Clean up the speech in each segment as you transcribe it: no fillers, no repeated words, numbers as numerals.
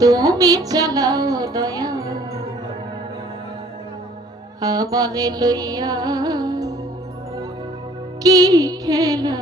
তুমি চালাও দয়া আমারে লইয়া কি খেলা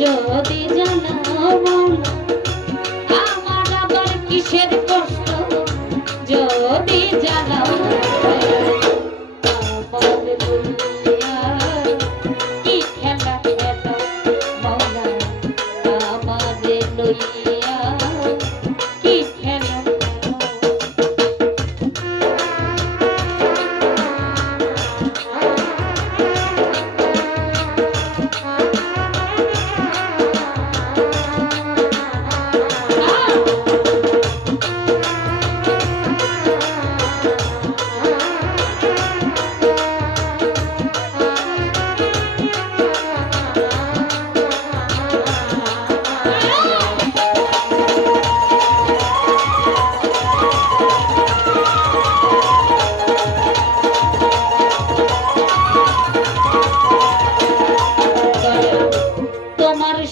যদি জানাও আমার আবার কিসের কষ্ট যদি জানাও কি খেলা খেলো মৌলা আমাদের লইয়া কি খেলা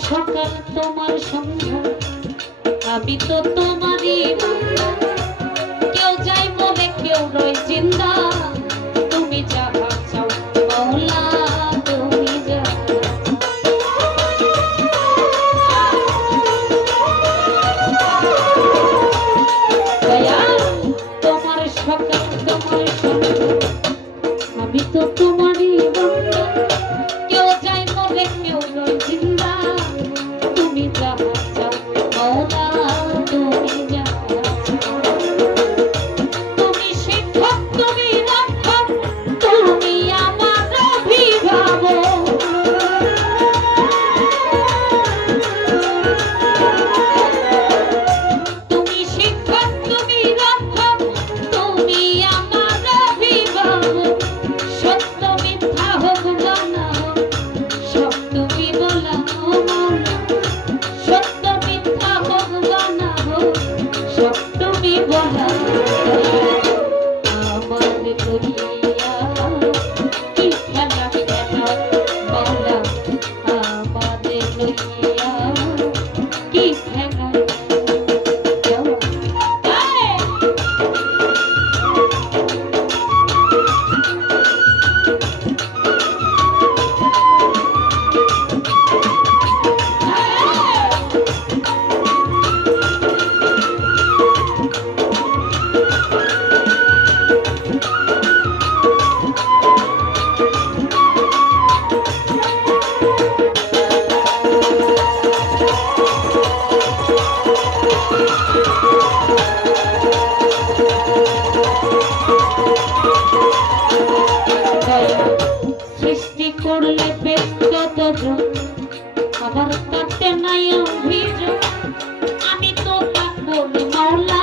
সকাল তোমার সন্ধ্যা আমি তো তোমারই বান্দা কেউ যাই বলে কেউ রয় জিন্দা তুমি যাহা চাও মৌলা তুমি দয়া তোমার সকাল তোমার সন্ধ্যা আমি তো তোমারই বান্দা কেউ যাই বলে কেউ রয় জিন্দা সৃষ্টি করলে ব্যক্তিগত আবার তাতে নাই অভিযোগ আমি তো থাকবো মাওলা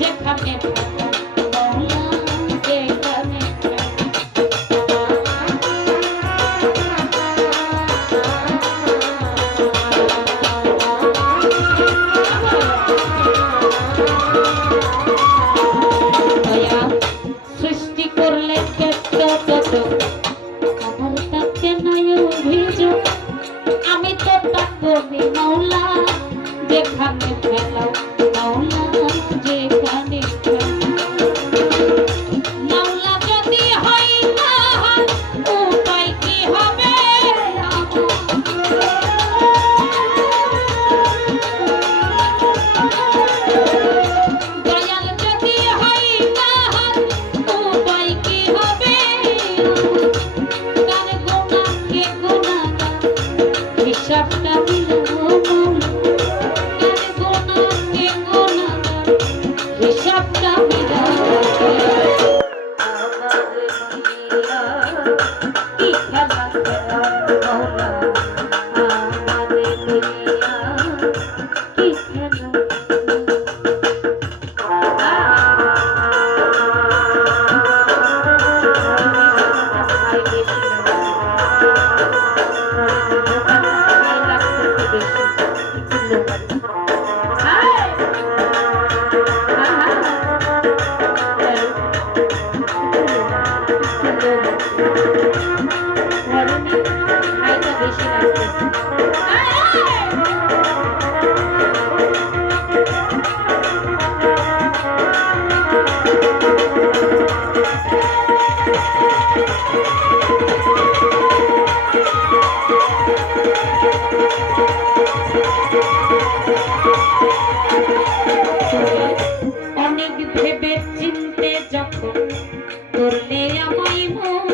যেখানে চিনতে যখন করলে আমায় মন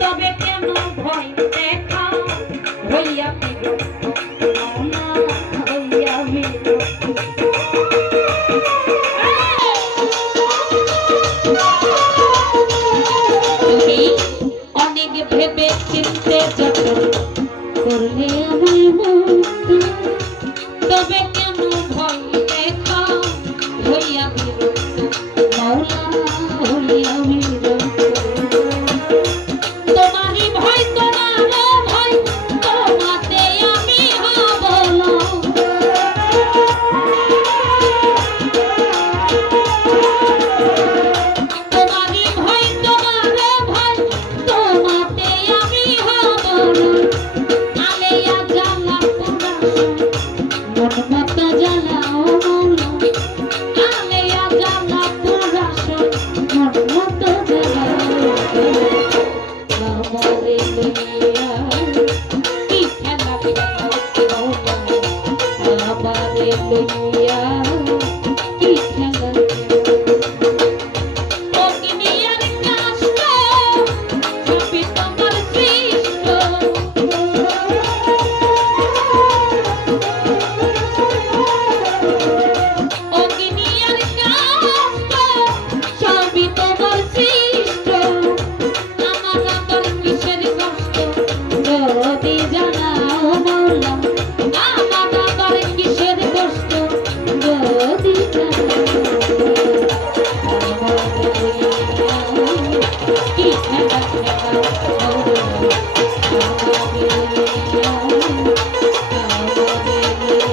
তবে কেন ভয় দেখা হইয়া বিরক্ত মাওলা হইয়া বিরক্ত তুমি অনেক ভেবে চিনতে যখন করলে আমায় মন তবে কেন ভয় দেখা হইয়া বিরক্ত মাওলা হইয়া বিরক্ত তোমারই ভয় তোমারও ভয় তোমাতে আমি হব না তোমারই ভয় তোমারও ভয় তোমাতে আমি হব না আলেয়া জ্বালা পোড়া মন মতো জ্বালাও মাওলা আলেয়া জ্বালা পোড়া মন মতো জ্বালাও আমারে লইয়া কি খেলা খেলাও মাওলা আমারে লইয়া কি খেলা অগ্নিয়ার কাষ্ট সবই তোমার সৃষ্ট অগ্নিয়ার কাষ্ট সবই তোমার সৃষ্ট আমার আবার কিসের কষ্ট যদি জানাও মাওলা আমার আবার কিসের কষ্ট যদি জানাও আমারে লইয়া কি খেলা খেলাও মাওলা আমারে লইয়া আমারে লইয়া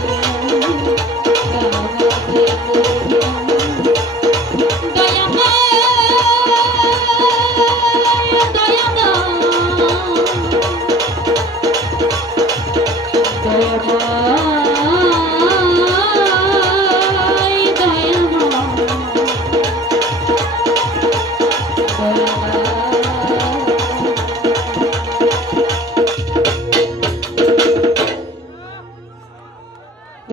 আমারে লইয়া দয়াময়